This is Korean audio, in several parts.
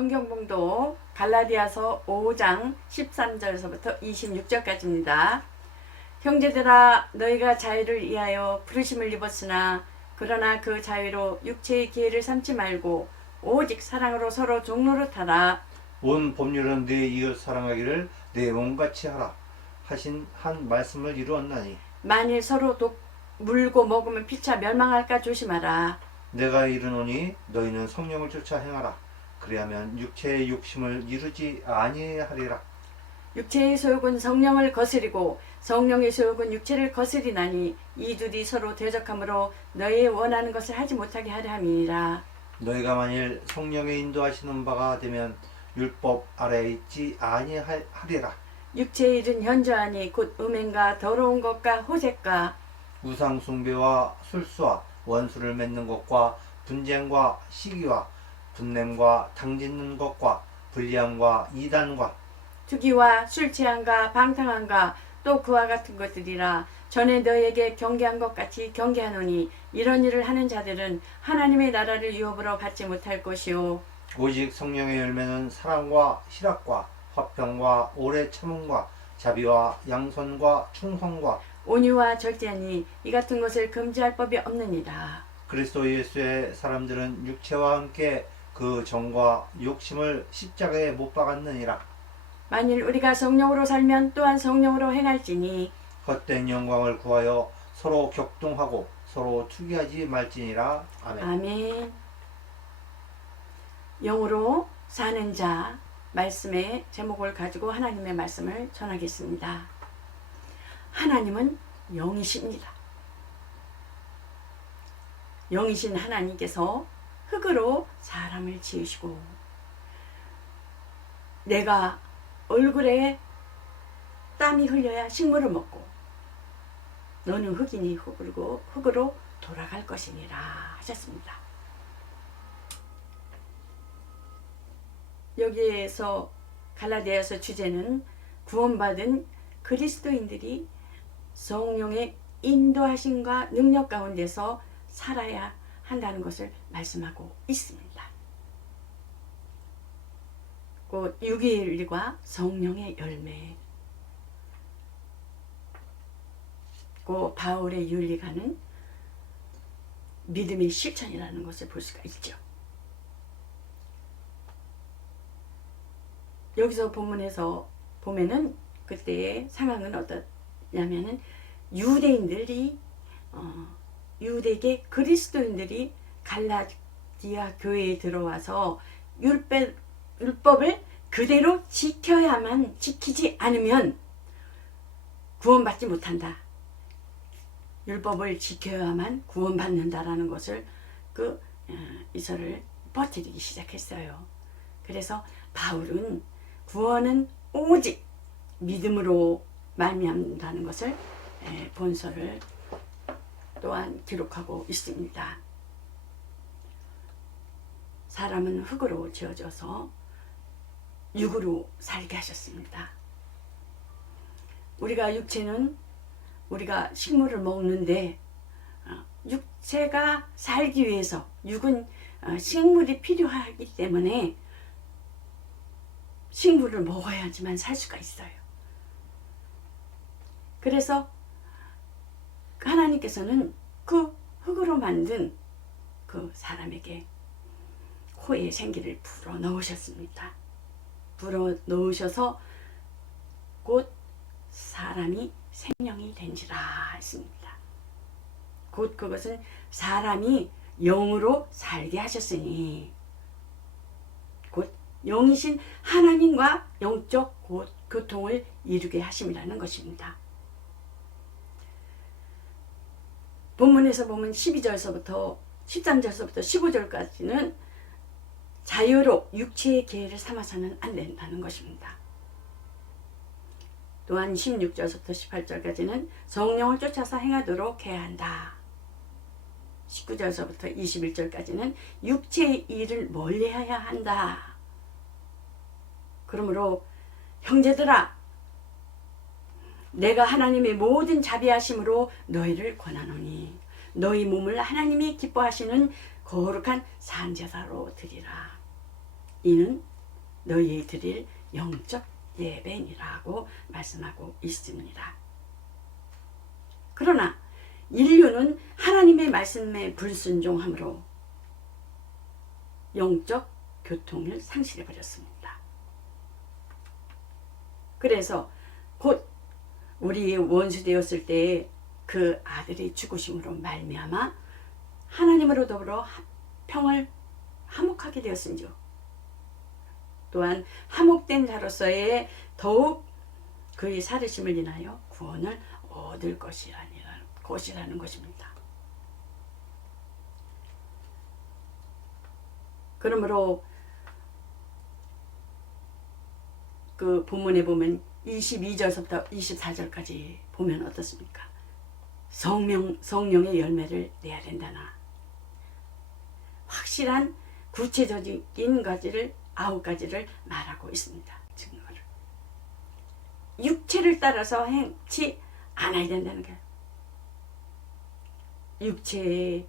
성경봉도 갈라디아서 5장 13절에서부터 26절까지입니다. 형제들아 너희가 자유를 위하여 부르심을 입었으나 그러나 그 자유로 육체의 기회를 삼지 말고 오직 사랑으로 서로 종노릇하라. 온 법률은 네 이웃 사랑하기를 내 몸같이 하라 하신 한 말씀을 이루었나니 만일 서로 물고 먹으면 피차 멸망할까 조심하라. 내가 이르노니 너희는 성령을 쫓아 행하라. 그리하면 육체의 욕심을 이루지 아니하리라. 육체의 소욕은 성령을 거스리고 성령의 소욕은 육체를 거스리나니 이 둘이 서로 대적하므로 너희 원하는 것을 하지 못하게 하려 함이니라. 너희가 만일 성령의 인도하시는 바가 되면 율법 아래에 있지 아니하리라. 육체의 일은 현저하니 곧 음행과 더러운 것과 호색과 우상 숭배와 술수와 원수를 맺는 것과 분쟁과 시기와 분냄과 당짓는 것과 불리함과 이단과 투기와 술 취함과 방탕함과 또 그와 같은 것들이라. 전에 너에게 경계한 것 같이 경계하노니 이런 일을 하는 자들은 하나님의 나라를 유업으로 받지 못할 것이요 오직 성령의 열매는 사랑과 희락과 화평과 오래 참음과 자비와 양선과 충성과 온유와 절제하니 이 같은 것을 금지할 법이 없느니라. 그리스도 예수의 사람들은 육체와 함께 그 정과 욕심을 십자가에 못 박았느니라. 만일 우리가 성령으로 살면 또한 성령으로 행할지니 헛된 영광을 구하여 서로 격동하고 서로 투기하지 말지니라. 아멘. 아멘. 영으로 사는 자 말씀의 제목을 가지고 하나님의 말씀을 전하겠습니다. 하나님은 영이십니다. 영이신 하나님께서 흙으로 사람을 지으시고 내가 얼굴에 땀이 흘려야 식물을 먹고 너는 흙이니 흙으로 돌아갈 것이니라 하셨습니다. 여기에서 갈라디아서 주제는 구원받은 그리스도인들이 성령의 인도하심과 능력 가운데서 살아야 한다는 것을 말씀하고 있습니다. 곧 육의 윤리와 성령의 열매, 곧 바울의 윤리가는 믿음의 실천이라는 것을 볼 수가 있죠. 여기서 본문에서 보면은 그때의 상황은 어떠냐면은 유대인들이 유대계 그리스도인들이 갈라디아 교회에 들어와서 율법을 그대로 지키지 않으면 구원받지 못한다. 율법을 지켜야만 구원받는다라는 것을 이설을 퍼뜨리기 시작했어요. 그래서 바울은 구원은 오직 믿음으로 말미암는다는 것을 본서를 또한 기록하고 있습니다. 사람은 흙으로 지어져서 육으로 살게 하셨습니다. 우리가 육체는 우리가 식물을 먹는데 육체가 살기 위해서 육은 식물이 필요하기 때문에 식물을 먹어야지만 살 수가 있어요. 그래서 하나님께서는 그 흙으로 만든 그 사람에게 코에 생기를 불어 넣으셨습니다. 불어 넣으셔서 곧 사람이 생명이 된지라 했습니다. 곧 그것은 사람이 영으로 살게 하셨으니 곧 영이신 하나님과 영적 교통을 이루게 하심이라는 것입니다. 본문에서 보면 12절서부터 13절서부터 15절까지는 자유로 육체의 계획을 삼아서는 안 된다는 것입니다. 또한 16절서부터 18절까지는 성령을 쫓아서 행하도록 해야 한다. 19절서부터 21절까지는 육체의 일을 멀리해야 한다. 그러므로 형제들아 내가 하나님의 모든 자비하심으로 너희를 권하노니 너희 몸을 하나님이 기뻐하시는 거룩한 산제사로 드리라. 이는 너희의 드릴 영적 예배니라고 말씀하고 있습니다. 그러나 인류는 하나님의 말씀에 불순종함으로 영적 교통을 상실해 버렸습니다. 그래서 곧 우리 원수 되었을 때에 그 아들이 죽으심으로 말미암아 하나님으로 더불어 평을 화목하게 되었은지요. 또한 화목된 자로서의 더욱 그의 살으심을 인하여 구원을 얻을 것이라는 것입니다. 그러므로 그 본문에 보면 22절부터 24절까지 보면 어떻습니까? 성령의 열매를 내야 된다나 확실한 구체적인 가지를 9가지를 말하고 있습니다. 증거를 육체를 따라서 행치 않아야 된다는 거예요. 육체의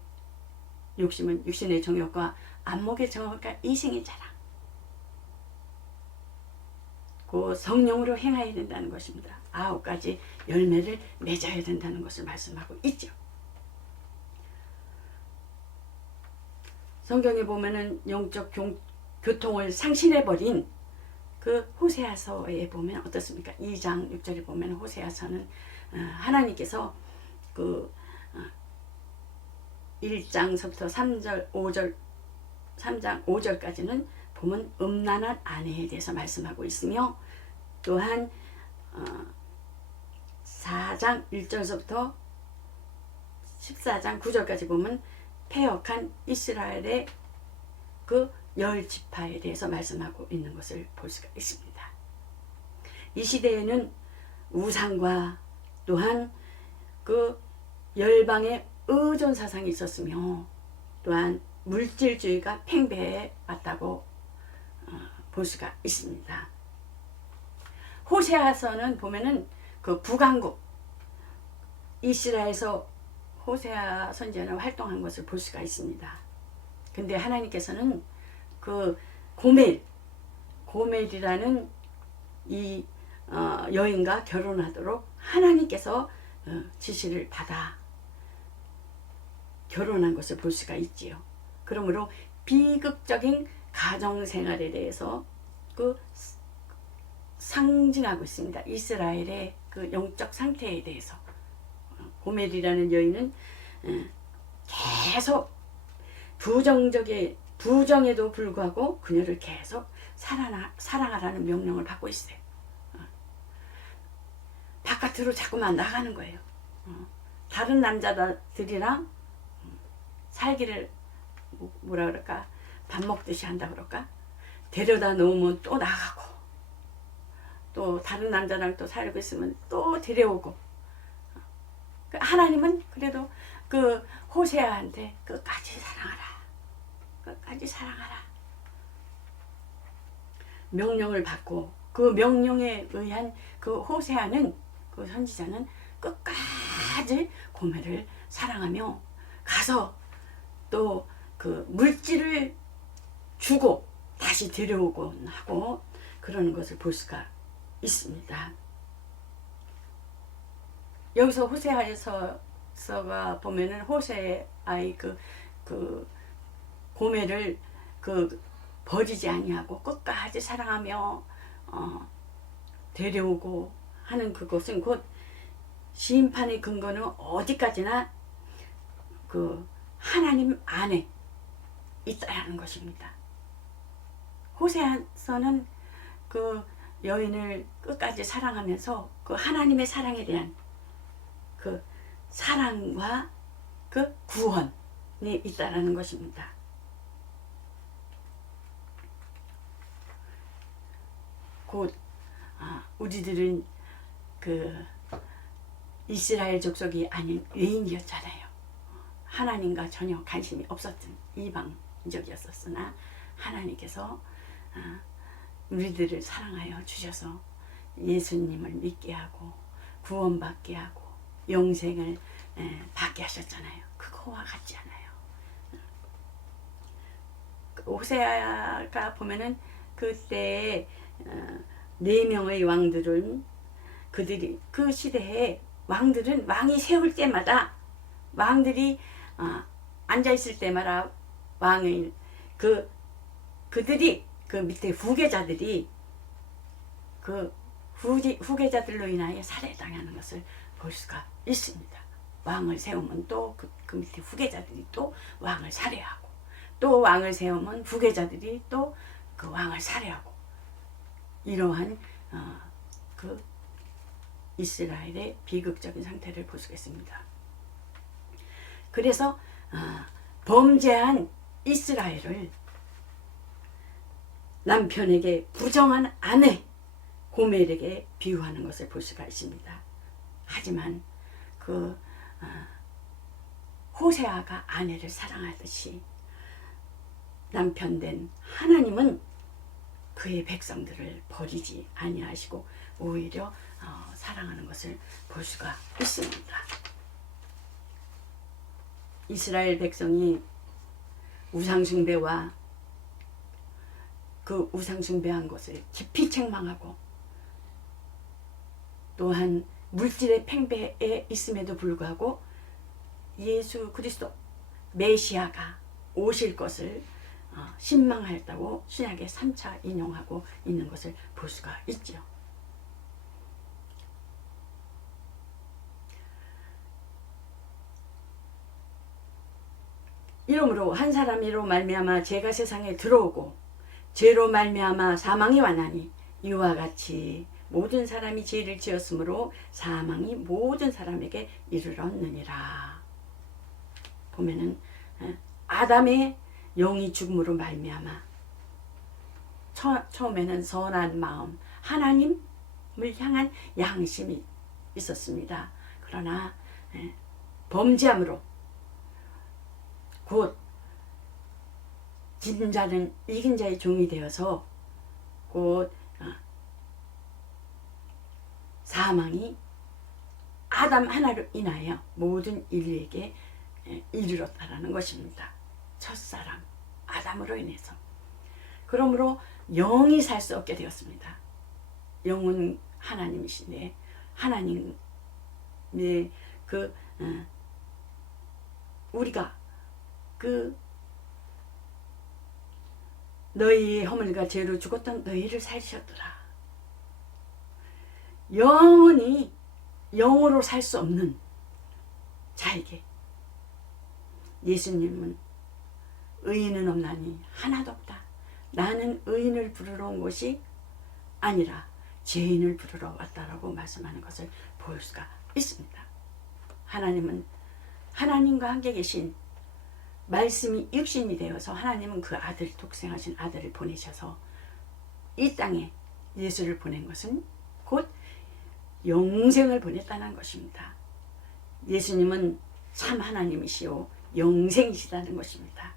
욕심은 육신의 정욕과 안목의 정욕과 이생의 자랑, 그 성령으로 행해야 된다는 것입니다. 9가지 열매를 맺어야 된다는 것을 말씀하고 있죠. 성경에 보면은 영적 교통을 상실해버린 그 호세아서에 보면 어떻습니까? 2장 6절에 보면 호세아서는 하나님께서 그 1장서부터 3장 5절까지는 보면 음란한 아내에 대해서 말씀하고 있으며, 또한 4장 1절서부터 14장 9절까지 보면 패역한 이스라엘의 그 10지파에 대해서 말씀하고 있는 것을 볼 수가 있습니다. 이 시대에는 우상과 또한 그 열방의 의존 사상이 있었으며, 또한 물질주의가 팽배해 왔다고 볼 수가 있습니다. 호세아서는 보면은 그 북왕국 이스라엘에서 호세아 선지자는 활동한 것을 볼 수가 있습니다. 근데 하나님께서는 그 고멜이라는 이 여인과 결혼하도록 하나님께서 지시를 받아 결혼한 것을 볼 수가 있지요. 그러므로 비극적인 가정생활에 대해서 그 상징하고 있습니다. 이스라엘의 그 영적 상태에 대해서. 고멜이라는 여인은 계속 부정에도 불구하고 그녀를 계속 사랑하라는 명령을 받고 있어요. 바깥으로 자꾸만 나가는 거예요. 다른 남자들이랑 살기를 뭐라 그럴까, 밥 먹듯이 한다 그럴까, 데려다 놓으면 또 나가고, 또 다른 남자랑 또 살고 있으면 또 데려오고. 하나님은 그래도 그 호세아한테 끝까지 사랑하라 명령을 받고, 그 명령에 의한 그 호세아는, 그 선지자는 끝까지 고멜을 사랑하며 가서 또 그 물질을 주고 다시 데려오곤 하고 그러는 것을 볼 수가 있습니다. 여기서 호세아에서가 보면은 호세아의 그 고멜을 버리지 아니하고 끝까지 사랑하며 데려오고 하는 그것은 곧 심판의 근거는 어디까지나 그 하나님 안에 있다라는 것입니다. 호세아서는 그 여인을 끝까지 사랑하면서 그 하나님의 사랑에 대한 그 사랑과 그 구원이 있다라는 것입니다. 곧 우리들은 그 이스라엘 족속이 아닌 외인이었잖아요. 하나님과 전혀 관심이 없었던 이방인족이었으나 하나님께서 우리들을 사랑하여 주셔서 예수님을 믿게 하고 구원받게 하고 영생을 받게 하셨잖아요. 그거와 같지 않아요. 호세아가 보면은 그때 4명의 왕들은 그들이 그 시대에 왕들은 왕이 세울 때마다 왕들이 앉아 있을 때마다 왕의 그들이 그 밑에 후계자들이 그 후계자들로 인하여 살해당하는 것을 볼 수가 있습니다. 왕을 세우면 또 그 밑에 후계자들이 또 왕을 살해하고, 또 왕을 세우면 후계자들이 또 그 왕을 살해하고, 이러한 그 이스라엘의 비극적인 상태를 볼 수가 있습니다. 그래서 범죄한 이스라엘을 남편에게 부정한 아내 고멜에게 비유하는 것을 볼 수가 있습니다. 하지만 그 호세아가 아내를 사랑하듯이 남편 된 하나님은 그의 백성들을 버리지 아니하시고 오히려 사랑하는 것을 볼 수가 있습니다. 이스라엘 백성이 우상숭배와 그 우상숭배한 것을 깊이 책망하고, 또한 물질의 팽배에 있음에도 불구하고 예수 그리스도 메시아가 오실 것을 신망하였다고 신약의 3차 인용하고 있는 것을 볼 수가 있죠. 이러므로 한 사람이로 말미암아 죄가 세상에 들어오고 죄로 말미암아 사망이 왔나니 이와 같이 모든 사람이 죄를 지었으므로 사망이 모든 사람에게 이르렀느니라. 보면은 아담의 영이 죽음으로 말미암아 처음에는 선한 마음, 하나님을 향한 양심이 있었습니다. 그러나 범죄함으로 곧 진 자는 이긴 자의 종이 되어서 곧 사망이 아담 하나로 인하여 모든 인류에게 이르렀다라는 것입니다. 첫사람 아담으로 인해서. 그러므로 영이 살 수 없게 되었습니다. 영은 하나님이신데 하나님의 우리가 너희의 허물과 죄로 죽었던 너희를 살리셨더라. 영원히 영으로 살 수 없는 자에게 예수님은 의인은 없나니 하나도 없다. 나는 의인을 부르러 온 것이 아니라 죄인을 부르러 왔다라고 말씀하는 것을 볼 수가 있습니다. 하나님은 하나님과 함께 계신 말씀이 육신이 되어서 하나님은 그 아들, 독생하신 아들을 보내셔서 이 땅에 예수를 보낸 것은 곧 영생을 보냈다는 것입니다. 예수님은 참 하나님이시오 영생이시다는 것입니다.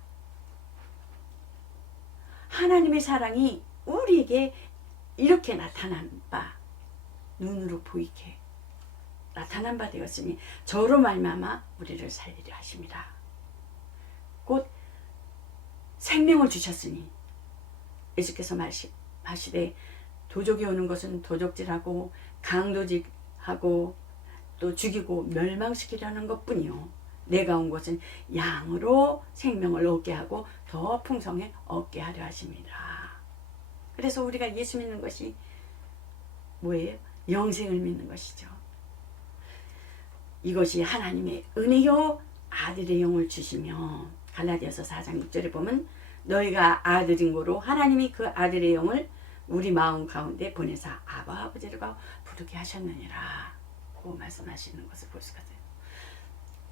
하나님의 사랑이 우리에게 이렇게 나타난 바, 눈으로 보이게 나타난 바 되었으니 저로 말미암아 우리를 살리려 하심이라. 곧 생명을 주셨으니 예수께서 말씀하시되 도적이 오는 것은 도적질하고 강도질하고 또 죽이고 멸망시키려는 것뿐이요 내가 온 것은 양으로 생명을 얻게 하고 더 풍성히 얻게 하려 하십니다. 그래서 우리가 예수 믿는 것이 뭐예요? 영생을 믿는 것이죠. 이것이 하나님의 은혜요 아들의 영을 주시며 갈라디아서 4장 6절에 보면 너희가 아들인 고로 하나님이 그 아들의 영을 우리 마음 가운데 보내사 아바 아버지라고 부르게 하셨느니라 고 말씀하시는 것을 볼 수가 돼요.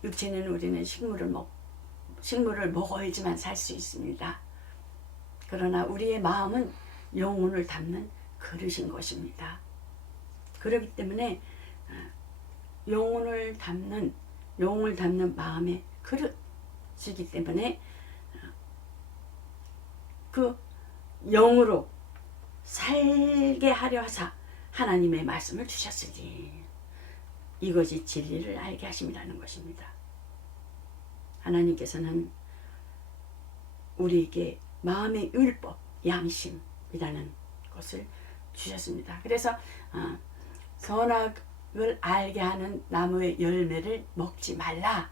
육체는 우리는 식물을 먹어야지만 살 수 있습니다. 그러나 우리의 마음은 영혼을 담는 그릇인 것입니다. 그렇기 때문에 영혼을 담는 마음의 그릇이기 때문에 그 영으로 살게 하려 하사 하나님의 말씀을 주셨으니 이것이 진리를 알게 하심이라는 것입니다. 하나님께서는 우리에게 마음의 율법, 양심이라는 것을 주셨습니다. 그래서 선악을 알게 하는 나무의 열매를 먹지 말라.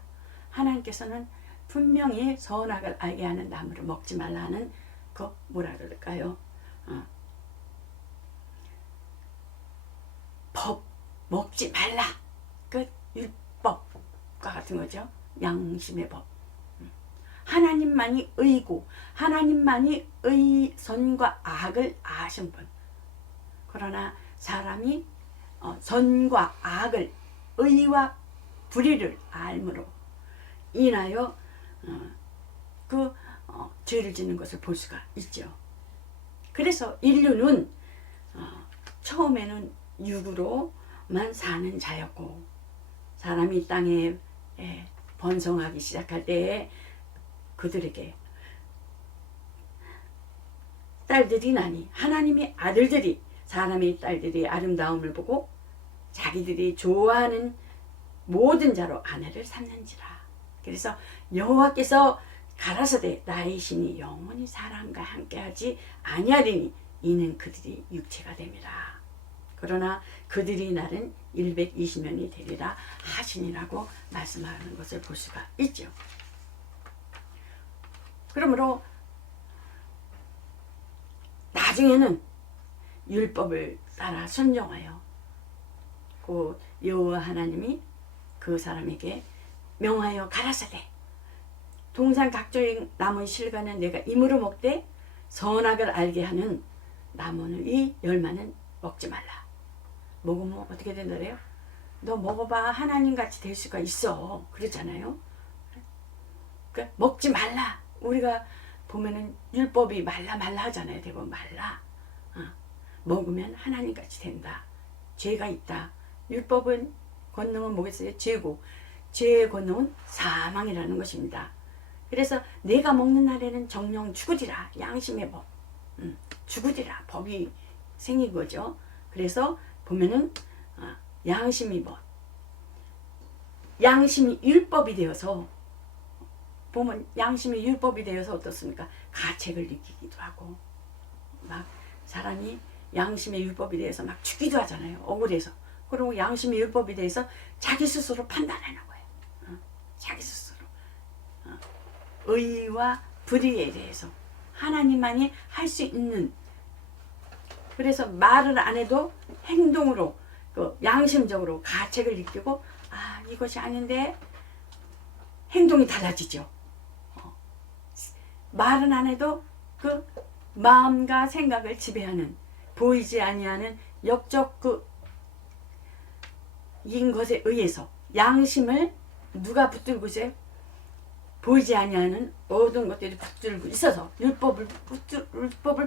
하나님께서는 분명히 선악을 알게 하는 나무를 먹지 말라는 그 뭐라 그럴까요? 법 먹지 말라. 그 율법과 같은 거죠. 양심의 법. 하나님만이 의고 하나님만이 선과 악을 아신 분. 그러나 사람이 선과 악을 의와 불의를 알므로 인하여 죄를 짓는 것을 볼 수가 있죠. 그래서 인류는 처음에는 육으로만 사는 자였고 사람이 땅에 번성하기 시작할 때에 그들에게 딸들이 나니 하나님의 아들들이 사람의 딸들이 아름다움을 보고 자기들이 좋아하는 모든 자로 아내를 삼는지라. 그래서 여호와께서 가라사대 나의 신이 영원히 사람과 함께하지 아니하리니 이는 그들이 육체가 됨이라. 그러나 그들이 날은 120년이 되리라 하시니라고 말씀하는 것을 볼 수가 있죠. 그러므로 나중에는 율법을 따라 순종하여 그 여호와 하나님이 그 사람에게 명하여 가라사대 동산 각종의 나무의 실과는 내가 임으로 먹되 선악을 알게 하는 나무의 열매는 먹지 말라. 먹으면 어떻게 된다래요? 너 먹어봐 하나님같이 될 수가 있어. 그러잖아요. 그러니까 먹지 말라. 우리가 보면은 율법이 말라 하잖아요. 대부분 말라. 먹으면 하나님같이 된다. 죄가 있다. 율법은 권능은 뭐겠어요? 죄고 죄의 권능은 사망이라는 것입니다. 그래서 내가 먹는 날에는 정령 죽으리라. 양심의 법. 죽으리라. 법이 생긴 거죠. 그래서 보면은 양심이 법. 양심이 율법이 되어서 보면 양심이 율법이 되어서 어떻습니까? 가책을 느끼기도 하고 막 사람이 양심의 율법에 대해서 막 죽기도 하잖아요. 억울해서. 그리고 양심의 율법에 대해서 자기 스스로 판단하는 거예요. 자기 스스로. 의와 불의에 대해서 하나님만이 할 수 있는. 그래서 말을 안 해도 행동으로 양심적으로 가책을 느끼고 이것이 아닌데 행동이 달라지죠. 말은 안 해도 그 마음과 생각을 지배하는 보이지 아니하는 역적 인 것에 의해서 양심을 누가 붙들고 있어요? 보이지 아니하는 모든 것들이 붙들고 있어서 율법을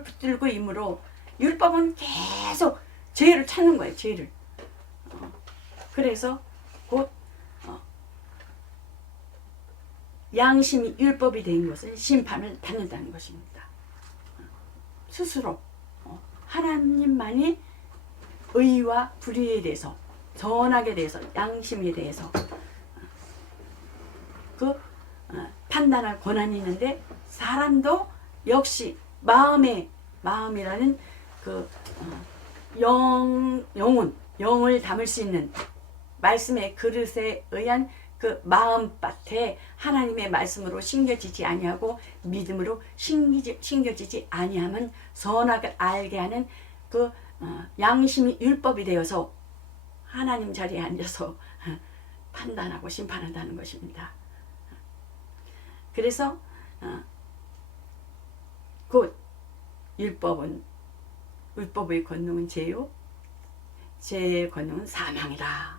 붙들고 있으므로 율법은 계속 죄를 찾는 거예요. 죄를. 그래서 곧 양심이 율법이 된 것은 심판을 받는다는 것입니다. 스스로 하나님만이 의와 불의에 대해서 선악에 대해서 양심에 대해서 판단할 권한이 있는데 사람도 역시 마음이라는 영을 담을 수 있는 말씀의 그릇에 의한 그 마음밭에 하나님의 말씀으로 심겨지지 아니하고 믿음으로 심겨지지 아니하면 선악을 알게 하는 양심이 율법이 되어서 하나님 자리에 앉아서 판단하고 심판한다는 것입니다. 그래서 곧 율법의 권능은 죄요, 죄의 권능은 사망이다.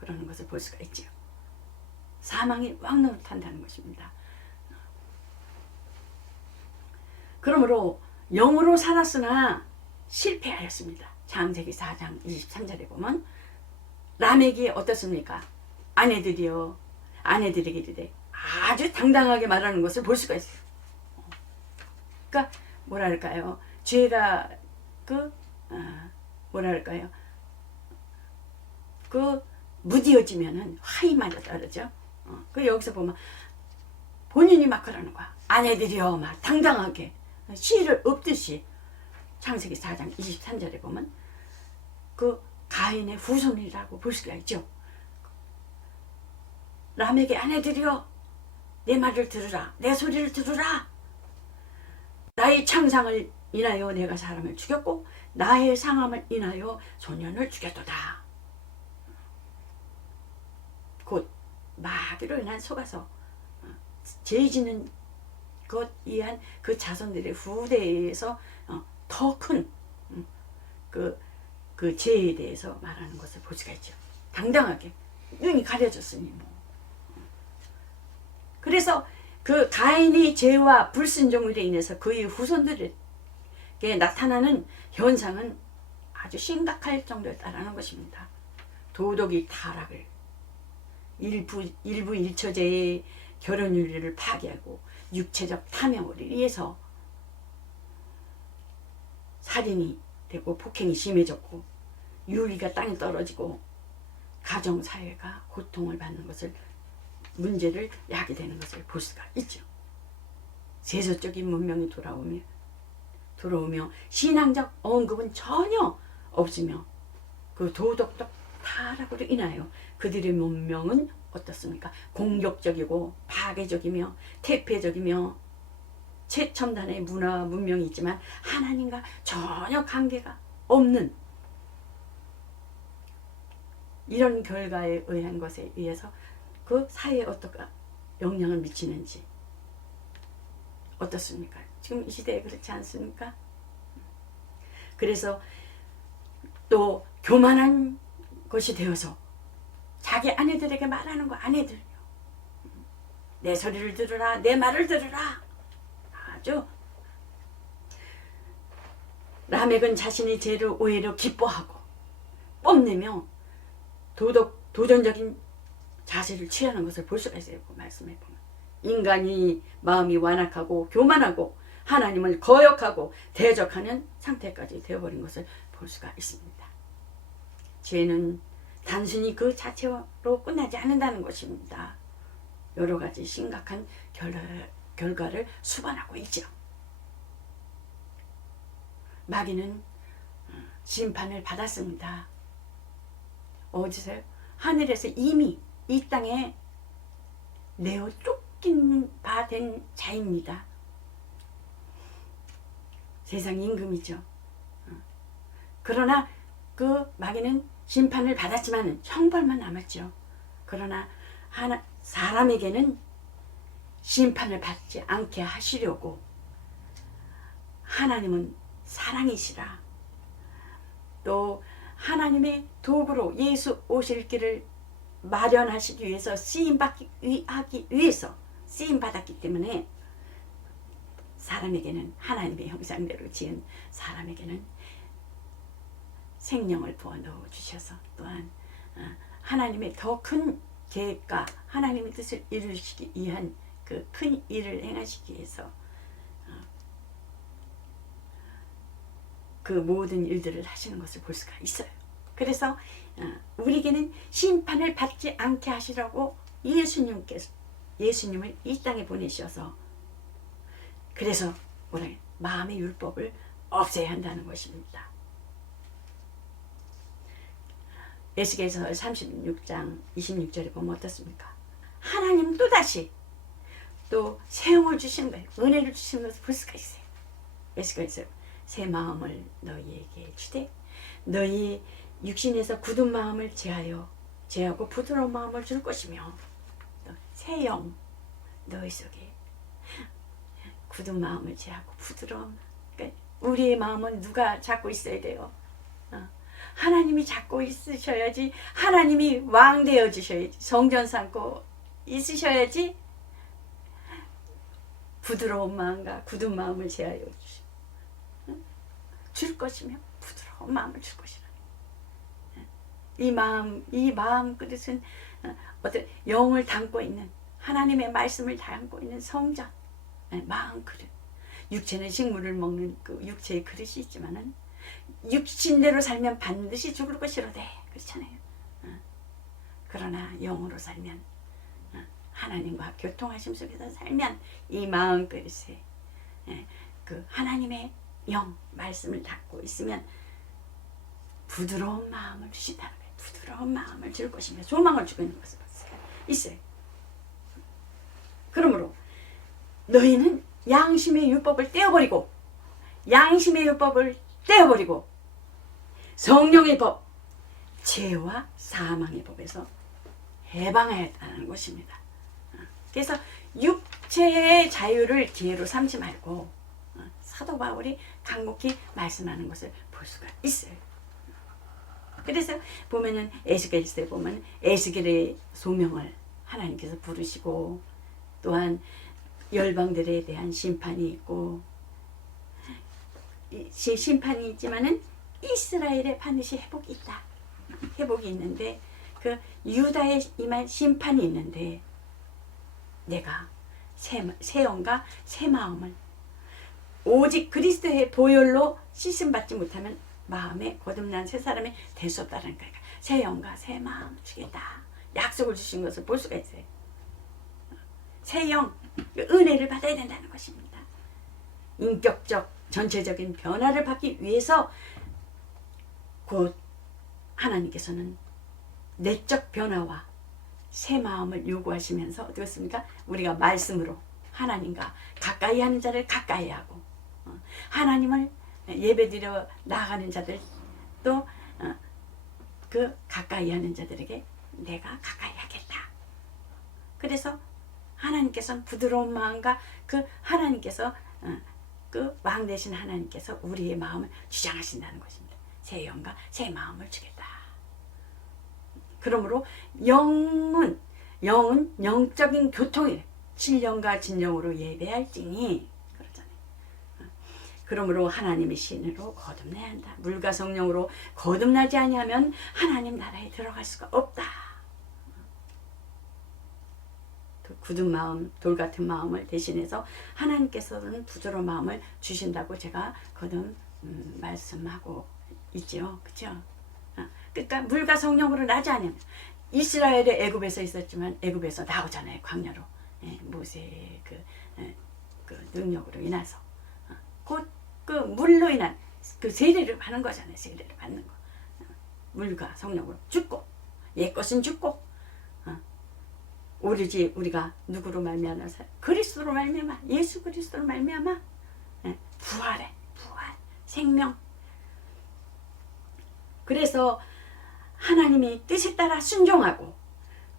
그러는 것을 볼 수가 있죠. 사망이 왕노릇한다는 것입니다. 그러므로 영으로 살았으나 실패하였습니다. 창세기 4장 23절에 보면 라멕이 어떻습니까? 아내들이여 아내들에게 이르되 아주 당당하게 말하는 것을 볼 수가 있어요. 그러니까 뭐랄까요? 죄가 뭐랄까요? 무디어지면은 화이 맞아 떨어져. 여기서 보면 본인이 막 그러는 거야. 아내들이여 막 당당하게 씨를 엎듯이 창세기 4장 23절에 보면 그 가인의 후손이라고 볼 수가 있죠. 람에게 아내들이여 내 말을 들으라, 내 소리를 들으라. 나의 창상을 인하여 내가 사람을 죽였고 나의 상함을 인하여 소년을 죽였도다. 곧 마귀로 인한 속아서 죄 짓는 것 이한 그 자손들의 후대에서 더 큰 그 죄에 대해서 말하는 것을 볼 수가 있죠. 당당하게 눈이 가려졌으니 뭐. 그래서 그 가인의 죄와 불순종으로 인해서 그의 후손들에게 나타나는 현상은 아주 심각할 정도였다라는 것입니다. 도덕의 타락을, 일부 일처제의 결혼윤리를 파괴하고 육체적 탐욕을 위해서 살인이 되고 폭행이 심해졌고 유리가 땅에 떨어지고 가정사회가 고통을 받는 것을 문제를 야기 되는 것을 볼 수가 있죠. 세속적인 문명이 돌아오며 신앙적 언급은 전혀 없으며 그 도덕적 타락으로 인하여 그들의 문명은 어떻습니까? 공격적이고 파괴적이며 태폐적이며 최첨단의 문화 문명이 있지만 하나님과 전혀 관계가 없는 이런 결과에 의한 것에 의해서 그 사회에 어떻게 영향을 미치는지 어떻습니까? 지금 이 시대에 그렇지 않습니까? 그래서 또 교만한 것이 되어서 자기 아내들에게 말하는 거, 아내들 내 소리를 들으라, 내 말을 들으라. 아주 라멕은 자신의 죄를 오히려 기뻐하고 뽐내며 도전적인 자세를 취하는 것을 볼 수가 있어요. 그 말씀에 보면 인간이 마음이 완악하고 교만하고 하나님을 거역하고 대적하는 상태까지 되어버린 것을 볼 수가 있습니다. 죄는 단순히 그 자체로 끝나지 않는다는 것입니다. 여러 가지 심각한 결과를 수반하고 있죠. 마귀는 심판을 받았습니다. 어디서요? 하늘에서 이미 이 땅에 내어 쫓긴 바 된 자입니다. 세상 임금이죠. 그러나 그 마귀는 심판을 받았지만 형벌만 남았죠. 그러나 사람에게는 심판을 받지 않게 하시려고 하나님은 사랑이시라. 또 하나님의 도구로 예수 오실 길을 마련하시기 위해서 쓰임받기 위해서 쓰임받았기 때문에 사람에게는 하나님의 형상대로 지은 사람에게는 생명을 부어 넣어 주셔서 또한 하나님의 더 큰 계획과 하나님의 뜻을 이루시기 위한 그 큰 일을 행하시기 위해서 그 모든 일들을 하시는 것을 볼 수가 있어요. 그래서 우리에게는 심판을 받지 않게 하시라고 예수님을 이 땅에 보내셔서 그래서 마음의 율법을 없애야 한다는 것입니다. 에스겔서 36장 26절에 보면 어떻습니까? 하나님 또다시 또 세움을 주시는 거예요. 은혜를 주시는 것을 볼 수가 있어요. 에스겔서 새 마음을 너희에게 주되 너희 육신에서 굳은 마음을 제하고 부드러운 마음을 줄 것이며 새 영 너희 속에 굳은 마음을 제하고 부드러운 그러니까 우리의 마음은 누가 잡고 있어야 돼요? 하나님이 잡고 있으셔야지. 하나님이 왕 되어 주셔야지. 성전 삼고 있으셔야지. 부드러운 마음과 굳은 마음을 제하여 줄 것이며 부드러운 마음을 줄 것이라. 이 마음 그릇은 어떤 영을 담고 있는 하나님의 말씀을 담고 있는 성전 마음 그릇. 육체는 식물을 먹는 그 육체의 그릇이 있지만은 육신대로 살면 반드시 죽을 것이로되 그렇잖아요. 그러나 영으로 살면 하나님과 교통하심 속에서 살면 이 마음 그릇에 그 하나님의 영 말씀을 닫고 있으면 부드러운 마음을 주신다는 거예요. 부드러운 마음을 줄 것입니다. 소망을 주고 있는 것을 있어요. 그러므로 너희는 양심의 율법을 떼어버리고 성령의 법, 죄와 사망의 법에서 해방하였다는 것입니다. 그래서 육체의 자유를 기회로 삼지 말고 사도 바울이 강목히 말씀하는 것을 볼 수가 있어요. 그래서 보면은 에스겔서에 보면 에스겔의 소명을 하나님께서 부르시고 또한 열방들에 대한 심판이 있고 심판이 있지만은 이스라엘에 반드시 회복이 있다. 회복이 있는데 그 유다에 임한 심판이 있는데 내가 새 영과 새 마음을 오직 그리스도의 보혈로 씻음받지 못하면 마음에 거듭난 새 사람이 될 수 없다는 거예요. 새 영과 새 마음을 주겠다. 약속을 주신 것을 볼 수가 있어요. 새 영, 은혜를 받아야 된다는 것입니다. 인격적, 전체적인 변화를 받기 위해서 곧 하나님께서는 내적 변화와 새 마음을 요구하시면서 어떻습니까? 우리가 말씀으로 하나님과 가까이 하는 자를 가까이 하고 하나님을 예배드려 나아가는 자들 또 그 가까이 하는 자들에게 내가 가까이 하겠다. 그래서 하나님께서는 부드러운 마음과 그 하나님께서 그 왕 되신 하나님께서 우리의 마음을 주장하신다는 것입니다. 새 영과 새 마음을 주겠다. 그러므로 영은 영적인 교통이래. 신령과 진정으로 예배할지니 그러잖아요. 그러므로 하나님의 신으로 거듭나야 한다. 물과 성령으로 거듭나지 아니하면 하나님 나라에 들어갈 수가 없다. 굳은 마음, 돌 같은 마음을 대신해서 하나님께서는 부드러운 마음을 주신다고 제가 거듭 말씀하고 있죠. 그렇죠? 그러니까 물과 성령으로 나지 않으면 이스라엘의 애굽에서 있었지만 애굽에서 나오잖아요. 광야로. 모세의 그 능력으로 인해서 곧 그 물로 인한 그 세례를 받는 거잖아요. 세례를 받는 거. 물과 성령으로 죽고 옛 것은 죽고 오로지 우리가 누구로 말미암아 그리스도로 말미암아 예수 그리스도로 말미암아 부활 생명. 그래서 하나님의 뜻에 따라 순종하고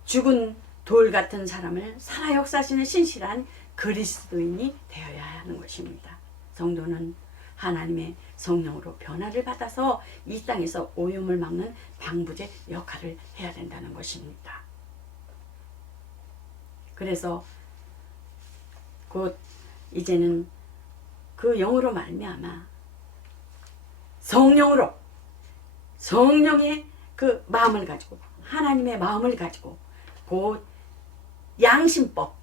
죽은 돌 같은 사람을 살아 역사하시는 신실한 그리스도인이 되어야 하는 것입니다. 성도는 하나님의 성령으로 변화를 받아서 이 땅에서 오염을 막는 방부제 역할을 해야 된다는 것입니다. 그래서 곧 이제는 그 영으로 말미암아 성령의 그 마음을 가지고 하나님의 마음을 가지고 곧 양심법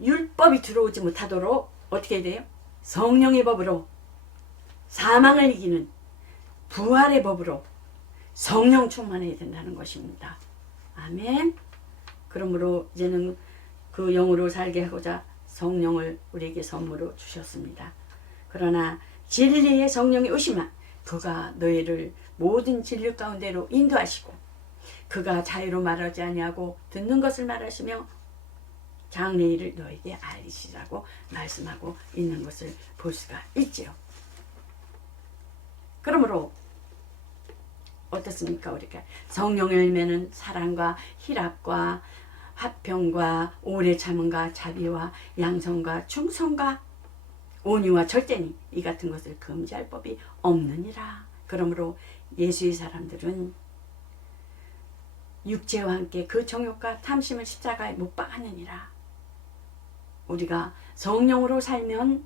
율법이 들어오지 못하도록 어떻게 해야 돼요? 성령의 법으로 사망을 이기는 부활의 법으로 성령 충만해야 된다는 것입니다. 아멘. 그러므로 이제는 그 영으로 살게 하고자 성령을 우리에게 선물로 주셨습니다. 그러나 진리의 성령이 오시면 그가 너희를 모든 진리 가운데로 인도하시고 그가 자유로 말하지 아니하고 듣는 것을 말하시며 장래일을 너에게 알리시라고 말씀하고 있는 것을 볼 수가 있지요. 그러므로 어떻습니까? 우리가 성령의 열매는 사랑과 희락과 화평과 오래 참음과 자비와 양성과 충성과 온유와 절제니 이 같은 것을 금지할 법이 없느니라. 그러므로 예수의 사람들은 육체와 함께 그 정욕과 탐심을 십자가에 못 박았느니라. 우리가 성령으로 살면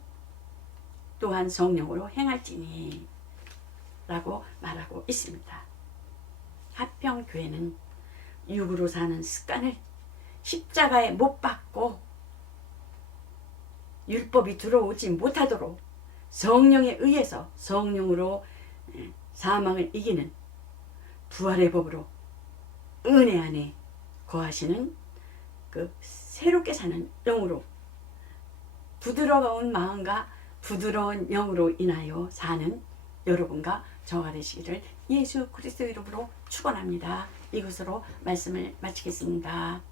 또한 성령으로 행할지니 라고 말하고 있습니다. 화평교회는 육으로 사는 습관을 십자가에 못 박고 율법이 들어오지 못하도록 성령에 의해서 성령으로 사망을 이기는 부활의 법으로 은혜 안에 거하시는 그 새롭게 사는 영으로 부드러운 마음과 부드러운 영으로 인하여 사는 여러분과 저가 되시기를 예수 그리스도 이름으로 축원합니다. 이것으로 말씀을 마치겠습니다.